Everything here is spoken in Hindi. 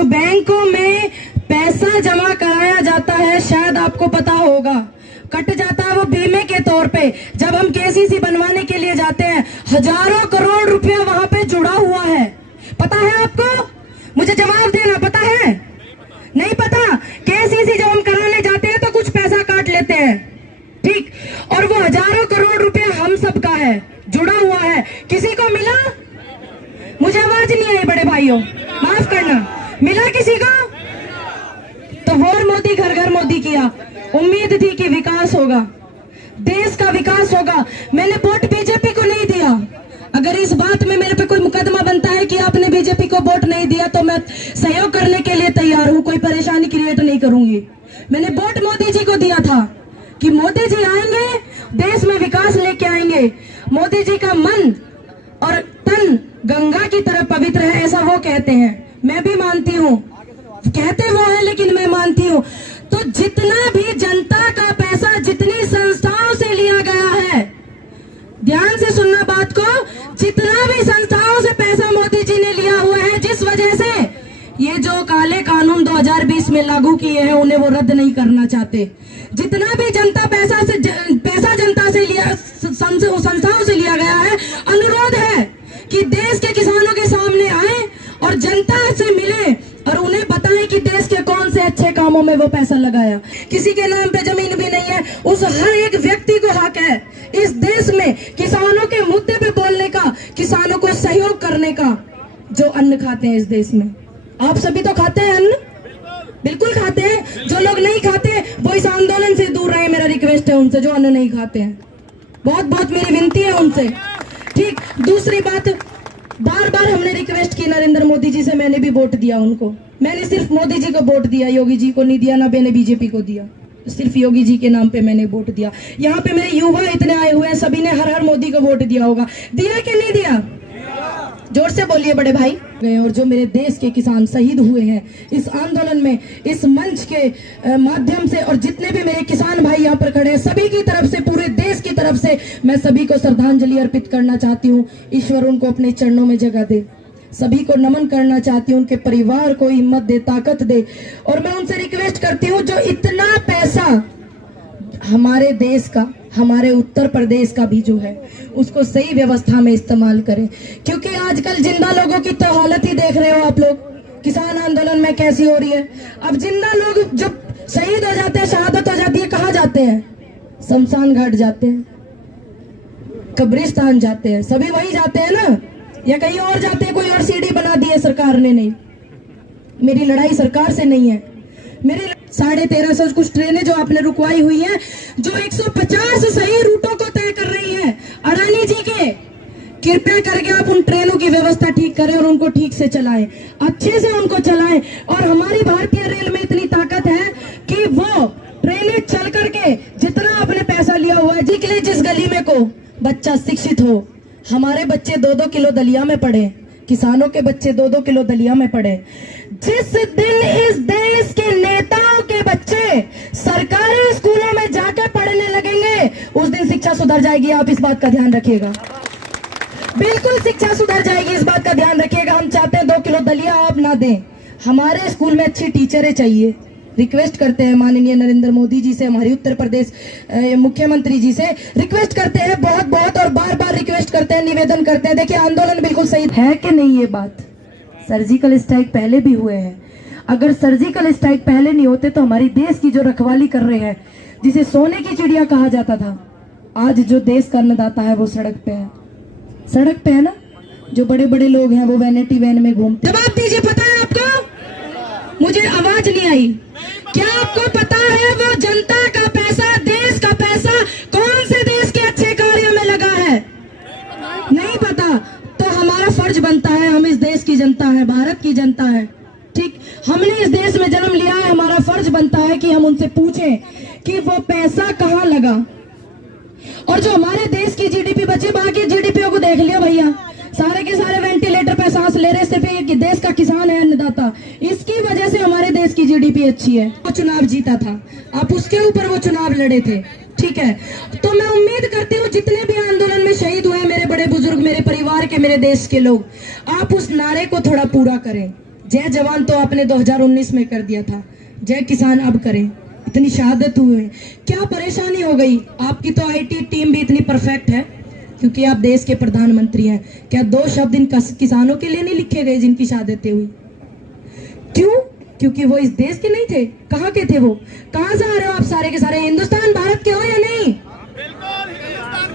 जो बैंकों में पैसा जमा कराया जाता है, शायद आपको पता होगा, कट जाता है वो बीमे के तौर पे। जब हम केसीसी बनवाने के लिए जाते हैं, हजारों करोड़ रुपया वहां पे जुड़ा हुआ है। पता है आपको? मुझे जवाब देना, पता है? नहीं पता? केसीसी जब हम कराने जाते हैं तो कुछ पैसा काट लेते हैं, ठीक, और वो हजारों करोड़ रुपया हम सबका है, जुड़ा हुआ है। किसी को मिला? मुझे आवाज नहीं आई बड़े भाइयों, माफ करना। मिला किसी को? तो वोट मोदी घर घर मोदी किया। उम्मीद थी कि विकास होगा, देश का विकास होगा। मैंने वोट बीजेपी को नहीं दिया। अगर इस बात में मेरे पे कोई मुकदमा बनता है कि आपने बीजेपी को वोट नहीं दिया, तो मैं सहयोग करने के लिए तैयार हूं, कोई परेशानी क्रिएट नहीं करूंगी। मैंने वोट मोदी जी को दिया था कि मोदी जी आएंगे, देश में विकास लेके आएंगे। मोदी जी का मन और तन गंगा की तरह पवित्र है, ऐसा वो कहते हैं। मैं भी मानती हूँ, कहते वो है लेकिन मैं मानती हूँ। तो जितना भी जनता का पैसा जितनी संस्थाओं से लिया गया है, ध्यान से सुनना बात को, जितना भी संस्थाओं से पैसा मोदी जी ने लिया हुआ है, जिस वजह से ये जो काले कानून 2020 में लागू किए हैं उन्हें वो रद्द नहीं करना चाहते। जितना भी पैसा जनता से लिया, संस्थाओं से लिया गया है, अनुरोध है कि देश के किसानों के सामने आए और जनता से मिले और उन्हें बताएं कि देश के कौन से अच्छे कामों में वो पैसा लगाया। किसी के नाम पे जमीन भी नहीं है, उस हर एक व्यक्ति को हक है इस देश में किसानों के मुद्दे पे बोलने का, किसानों को सहयोग करने का। जो अन्न खाते हैं इस देश में, आप सभी तो खाते हैं अन्न, बिल्कुल खाते हैं। जो लोग नहीं खाते वो इस आंदोलन से दूर रहे, मेरा रिक्वेस्ट है उनसे जो अन्न नहीं खाते हैं। बहुत बहुत मेरी विनती है उनसे, ठीक। दूसरी बात, बार बार हमने रिक्वेस्ट की नरेंद्र मोदी जी से, मैंने भी वोट दिया उनको। मैंने सिर्फ मोदी जी को वोट दिया, योगी जी को नहीं दिया, ना मैंने बीजेपी को दिया, सिर्फ योगी जी के नाम पे मैंने वोट दिया। यहाँ पे मेरे युवा इतने आए हुए हैं, सभी ने हर हर मोदी को वोट दिया होगा। दिया कि नहीं दिया? जोर से बोलिए बड़े भाई। और जो मेरे देश के किसान शहीद हुए हैं इस आंदोलन में, इस मंच के माध्यम से, और जितने भी मेरे किसान भाई यहाँ पर खड़े हैं, सभी की तरफ से, पूरे देश की तरफ से मैं सभी को श्रद्धांजलि अर्पित करना चाहती हूँ। ईश्वर उनको अपने चरणों में जगह दे। सभी को नमन करना चाहती हूँ, उनके परिवार को हिम्मत दे, ताकत दे। और मैं उनसे रिक्वेस्ट करती हूँ, जो इतना पैसा हमारे देश का, हमारे उत्तर प्रदेश का भी जो है, उसको सही व्यवस्था में इस्तेमाल करें। क्योंकि आजकल जिंदा लोगों की तो हालत ही देख रहे हो आप लोग, किसान आंदोलन में कैसी हो रही है। अब जिंदा लोग जब शहीद हो जाते हैं, शहादत हो जाती है, कहाँ जाते हैं? शमशान घाट जाते हैं, कब्रिस्तान जाते हैं, सभी वही जाते हैं ना, या कहीं और जाते हैं? कोई और सीढ़ी बना दी है सरकार ने? नहीं, मेरी लड़ाई सरकार से नहीं है। मेरी 1350 कुछ ट्रेनें जो आपने रुकवाई हुई हैं, जो 150 सही रूटों को तय कर रही है अडानी जी के, कृपया करके आप उन ट्रेनों की व्यवस्था ठीक करें और उनको ठीक से चलाएं, अच्छे से उनको चलाएं। और हमारी भारतीय रेल में इतनी ताकत है कि वो ट्रेनें चल करके जितना आपने पैसा लिया हुआ है, जिस गली में को बच्चा शिक्षित हो, हमारे बच्चे 2-2 किलो दलिया में पढ़े, किसानों के बच्चे 2-2 किलो दलिया में पढ़े। जिस दिन इस देश के नेताओं के बच्चे सरकारी स्कूलों में जाकर पढ़ने लगेंगे, उस दिन शिक्षा सुधर जाएगी। आप इस बात का ध्यान रखिएगा, बिल्कुल शिक्षा सुधर जाएगी, इस बात का ध्यान रखिएगा। हम चाहते हैं 2 किलो दलिया आप ना दें, हमारे स्कूल में अच्छी टीचरें चाहिए। रिक्वेस्ट करते हैं माननीय नरेंद्र मोदी जी से, हमारी उत्तर प्रदेश मुख्यमंत्री जी से रिक्वेस्ट करते हैं, बहुत बहुत और बार बार रिक्वेस्ट करते हैं, निवेदन करते हैं। देखिए आंदोलन बिल्कुल सही है कि नहीं? ये बात, सर्जिकल स्ट्राइक पहले भी हुए हैं। अगर सर्जिकल स्ट्राइक पहले नहीं होते तो हमारी देश की जो रखवाली कर रहे हैं, जिसे सोने की चिड़िया कहा जाता था, आज जो देश का अन्नदाता है वो सड़क पे है। सड़क पे है ना, जो बड़े बड़े लोग हैं वो वैनिटी वैन में घूमते। जवाब दीजिए, पता है आपको? मुझे आवाज नहीं आई। क्या आपको पता है वो जनता का पैसा, देश का पैसा कौन से देश के अच्छे कार्यों में लगा है? नहीं पता? तो हमारा फर्ज बनता है, हम इस देश की जनता है, भारत की जनता है, ठीक। हमने इस देश में जन्म लिया है, हमारा फर्ज बनता है कि हम उनसे पूछें कि वो पैसा कहाँ लगा। और जो हमारे देश की जीडीपी बचे, बाकी जीडीपी को देख लिया भैया, सारे के सारे वेंटिलेटर पे सांस ले रहे, सिर्फ एक देश का किसान है अन्नदाता, इसकी वजह से हमारे देश की जीडीपी अच्छी है। वो चुनाव जीता था, आप उसके ऊपर वो चुनाव लड़े थे, ठीक है। तो मैं उम्मीद करती हूँ जितने भी आंदोलन में शहीद हुए मेरे बड़े बुजुर्ग, मेरे परिवार के, मेरे देश के लोग, आप उस नारे को थोड़ा पूरा करें। जय जवान तो आपने 2019 में कर दिया था, जय किसान अब करें। इतनी शहादत हुए, क्या परेशानी हो गई? आपकी तो आईटी टीम भी इतनी परफेक्ट है क्योंकि आप देश के प्रधानमंत्री हैं। क्या 2 शब्द इन किसानों के लिए नहीं लिखे गए जिनकी शहादतें हुई? क्यों? क्योंकि वो इस देश के नहीं थे। कहाँ के थे वो? कहाँ से आ रहे हो आप? सारे के सारे हिंदुस्तान भारत के हो या नहीं? बिल्कुल हिंदुस्तान